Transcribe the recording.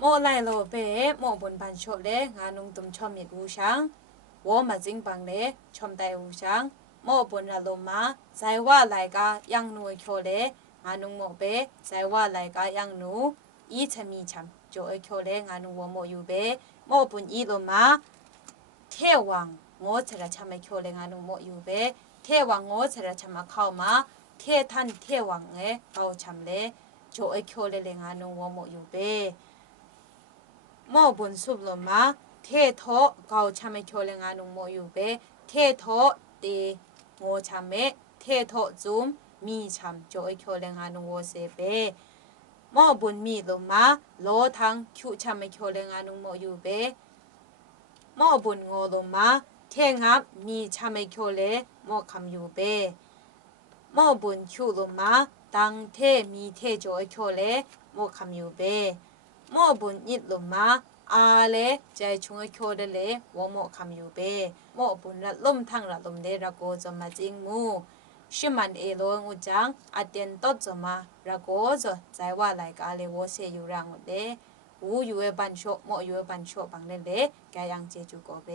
โมไลโลเปโมบนบันโชเลงานุงตุมชอมมิดวูชังวอมาจิงปังเลชอมไตวูชังโมบนนาลมาไซว่าไลกายังนูโชเลงานุงโมเปไซว่าไลกายังนูอีชมีชัมโจเอโชเลงานุงวโมอยู่เปโมบุนอีโลมาเทวังโง่เฉระชามโชเลงานุงโมอยู่เปเทวังโง่เฉระชามเข้ามาเททันเทวังเกาชัมเลโจเอโชเลเลงานุงวโมอยู่เปโมบุญสุบลมาเทโทเกาชามโชเลงานุงโมอยู่เปเทโทตีโง่ชามเทโทจุมมีชัมโจเอโชเลงานุงโวเซเปโมบุญมีลมาโลทังคิวชามโชเลงานุงโมอยู่เปโมบุญโงลมาเทงับมีชามโชเลโมคำอยู่เปโมบุญคิวลมาตังเทมีเทโจเอโชเลโมคำอยู่เปโมบุญอิดลมาอาเลใจชงโคเดเลวโมคำอยู่เปโมบุญละลมทั้งละลมเดระโกจมาจิงมูชิมันเอโลงอุจังอเตียนตดจมาระโกจใจว่าไลกาเลวเสอยู่รังอุเดอูอยู่เอบันโชโมอยู่เอบันโชบังเลเลแกยังเจจูโกเบ